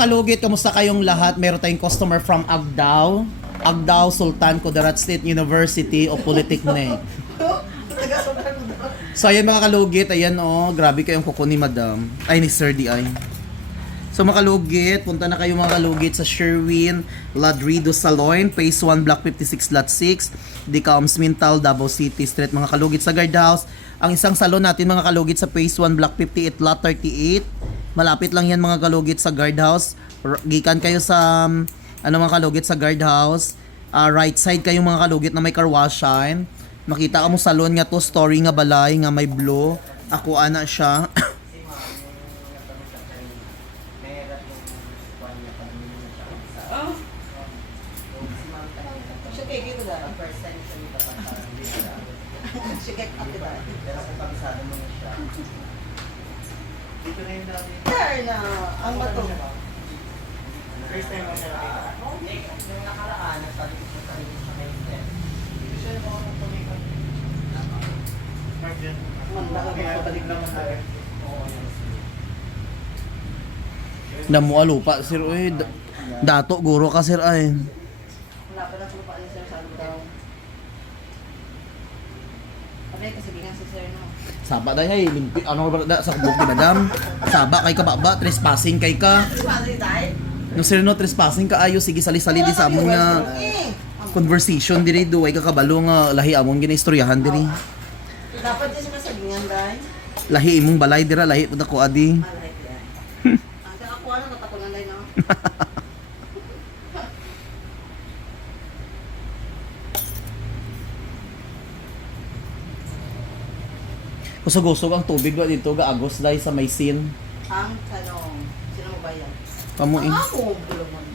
Kalugit, kamusta kayong lahat? Meron tayong customer from Agdao. Agdao Sultan Kudarat State University o Polytechnic. So ayan mga kalugit, ayan oh, grabe kayong kuko ni Madam. Ay ni Sir D.I. So mga kalugit, punta na kayo mga kalugit sa Sherwin Ladrido Salon, Phase 1, Block 56, Lot 6, Decoms Mintal, Davao City Street, mga kalugit sa guardhouse. Ang isang salon natin mga kalugit sa Phase 1, Block 58, Lot 38. Malapit lang yan mga kalugit sa guardhouse. Gikan kayo sa, um, ano mga kalugit sa guardhouse. Ah, right side kayong mga kalugit na may karwasyan. Makita ka mo salon nga to, story nga balay nga may blue. Ako ana siya. Sige, gitu dah. Sige, ate dah. Sir, na ang bato. Namuha lupa sir oy. D- Dato guro ka sir ay. Wala pa na lupa ni sir sa daw. Abe, kasi bingan si sir no. Saba day hay limpi ano ba da sa ni madam. Saba kay ka baba trespassing kay ka. Pwede tayo. No sir no trespassing ka ayo sige sali-sali di sa amon nga conversation diri duway ka kabalo nga lahi amon gina istoryahan diri. dapat din sila sa bingan dahil. Lahi imong balay dira lahi pud ako adi. Ang ako ano, natakunan dahil no. Kusog-usog ang tubig ba dito ga agos day sa may sin. Ang tanong, sino mo ba eh.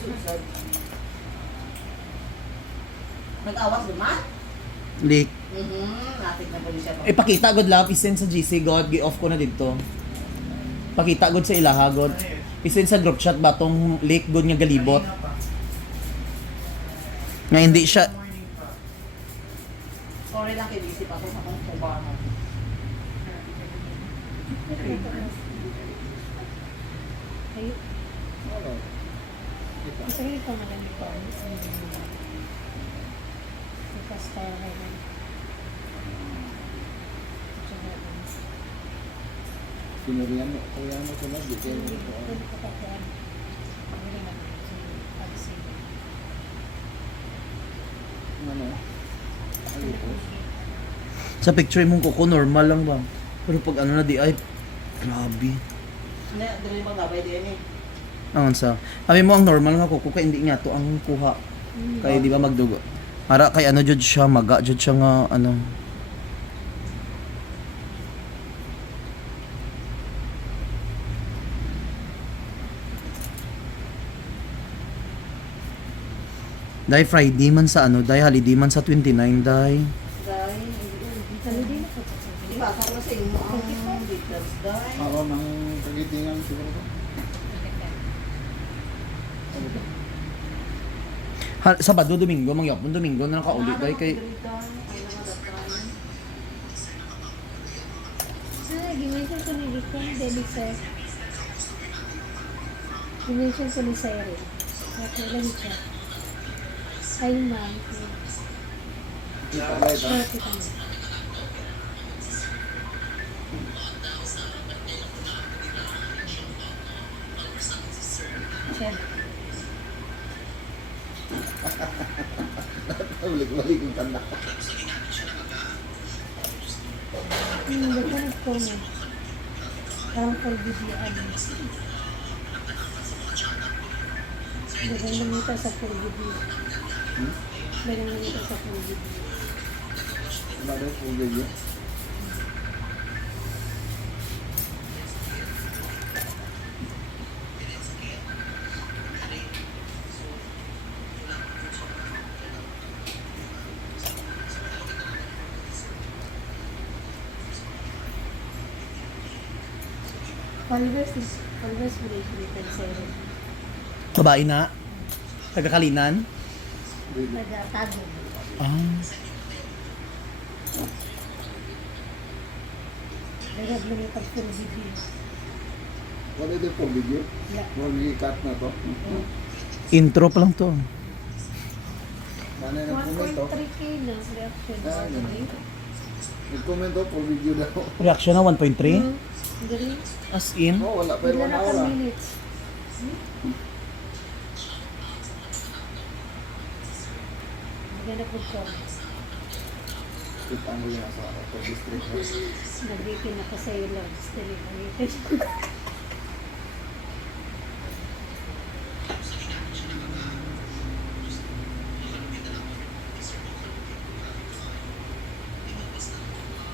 Susad. Nag-awas naman? Mhm, na po siya. Ipakita god love isen sa GC god gi-off ko na dito. Pakita god sa ilaha god. Isen sa group chat ba tong lake god nga galibot. Nga hindi siya Sorry lang kay busy pa ako sa kong kubahan. Ay, Isa rin ito mga nito. Ito star na yun. Sinurihan mo, kaya mo sila, di kayo Hindi mo ko ko tapuan. Ano po? sa picture mong kuko normal lang ba. Pero pag ano na di ay grabe. Hindi, dili pa gabay din eh. Ang sa. Sabi mo ang normal nga kuko kay hindi nga to ang kuha. Kay di ba magdugo. Para kay ano jud siya maga jud siya nga ano. Dahil Friday man sa ano, dahil holiday man sa 29, dahil. Dahil, Kalo din ako. di ba, sa imo ang details dahil. Ako ng pagitingan siguro ko. Ha, Sabado, Domingo, mangyapon Domingo na nakaulit dahil kay... Gimension ko ni Rico, David sir. Gimension ko ni Sir rin. Okay, lang siya. Ay, ma'am. Ah, kita mo. Siya. Balik-balik yung tanda. Hmm, dagan ko mo. Parang for video ano. Dagan lang ito sa for video. Dagan lang ito sa for video. Ano daw po video? Followers is followers related sa Babae na? Tagakalinan? Nagatago. Ah. Lang ito for video. Wala din po video. Yeah. Mag-cut na to. Intro pa lang to. Ano yung nag-comment to? 1.3k na reaction. Ah. Nag-comment po video daw. Reaction na 1.3? Hmm. Dali. As in? Oo, wala pero Bigla one na hour na po siya. Kita mo yun sa district. Nabitin ako sa iyo lang. Dali, nabitin.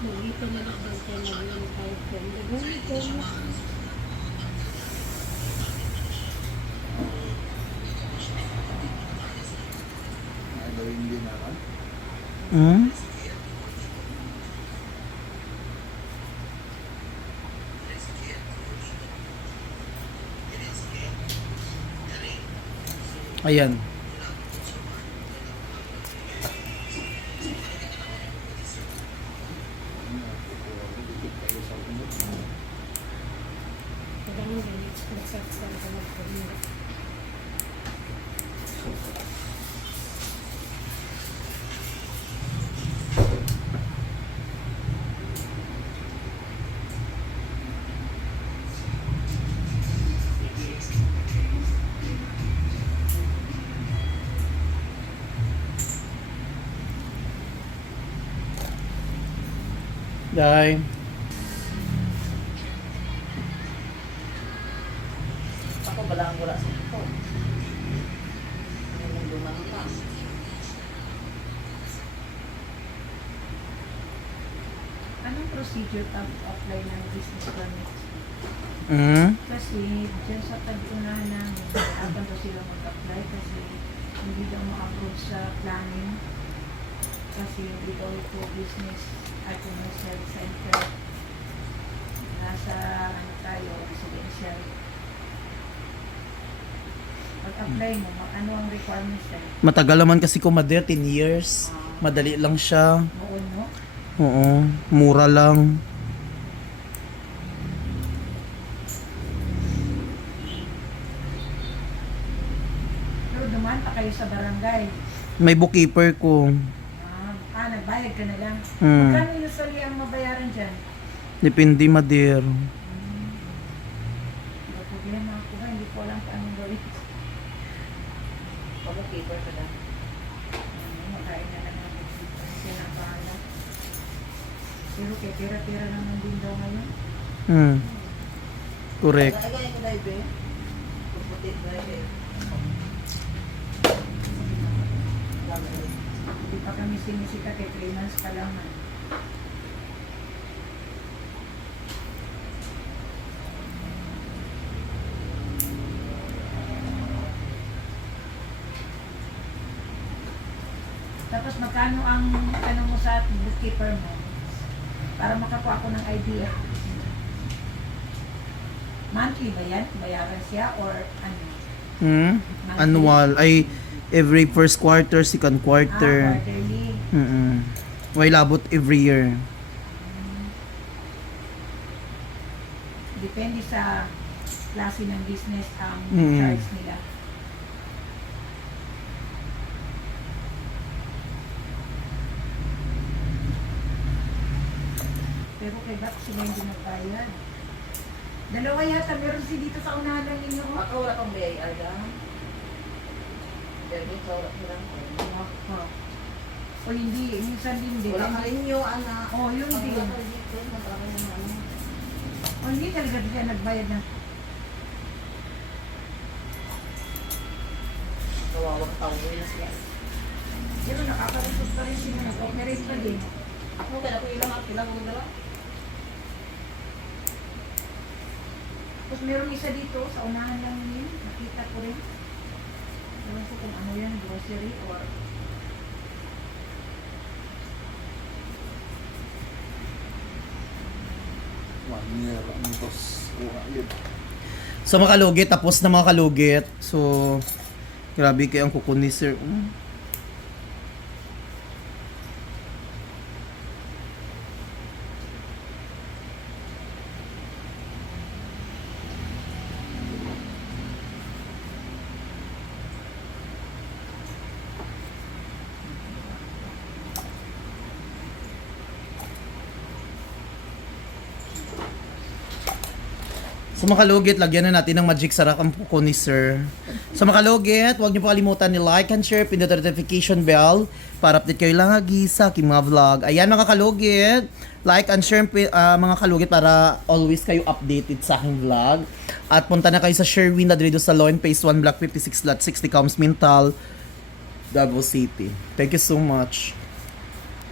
Nabitin na lang kayo na yung kahit ganda. Ganda, ganda. Ano hindi naman. Hmm? Ayan. Dahil. Ako balang wala sa ito. Yung dumang pa. Anong procedure pag apply ng business permit? Hmm? Kasi dyan sa tag-unahan namin, dapat daw sila mag-apply kasi hindi daw ma-approve sa planning. Kasi hindi daw ito business at commercial center. Nasa ano tayo, residential. Pag-apply mo, ano ang requirements tayo? Matagal naman kasi kumader, 10 years. Madali lang siya. Noon, no? Oo. Mura lang. Pero dumaan pa kayo sa barangay. May bookkeeper ko. Nagbayad ka na lang. Hmm. Magkano usually ang mabayaran dyan? Depende, Mader. May problema ako ba? Hindi ko alam paano gawin. Pag-keeper ka lang. Ano, makain na lang ako. Kasi na bahala. Pero kay tira-tira naman din daw ngayon. Hmm. Correct. Ay, ganyan ko na ibe. Puputi na ibe. Hindi pa kami sinisika kay 3 months pa lang. man. Tapos magkano ang ano mo sa bookkeeper mo? Para makakuha ko ng idea. Monthly ba yan? Bayaran siya or ano? Hmm? Annual. Ay, every first quarter, second Ah, quarter. quarterly. Mm May labot every year. Depende sa klase ng business ang Mm. charge nila. Pero kay Bax sila hindi nagbayad. Dalawa yata meron si dito sa unahan ng inyo. oh. Ako wala kang BIR lang. Pero dito wala ko lang. Ako. O hindi, minsan din din. Wala ka rin yung anak. Oh, yun Pag din. wala ka dito, matraka yung ano. O hindi talaga siya nagbayad na. Kawawang tao na siya. Pero nakakalusot pa rin sila. Nag-operate pa din. Ako kaya ko ilang ako ilang mo dala. Tapos meron isa dito, sa unahan lang yun, nakita ko rin. Ewan ko kung ano yan, grocery or... One year ang tos. Kuha yun. So mga kalugit, tapos na mga kalugit. So, grabe kayo ang kukunin, sir. Mm. Sa makalugit, lagyan na natin ng magic sarap ang kuko ni Sir. Sa makalugit, huwag niyo po kalimutan ni like and share, pindot notification bell para update kayo lagi sa aking mga vlog. Ayan mga kalugit, like and share ah, mga kalugit para always kayo updated sa aking vlog. At punta na kayo sa Sherwin Ladrido Salon, Phase 1, Block 56, Lot 60, Coms Mintal, Davao City. Thank you so much.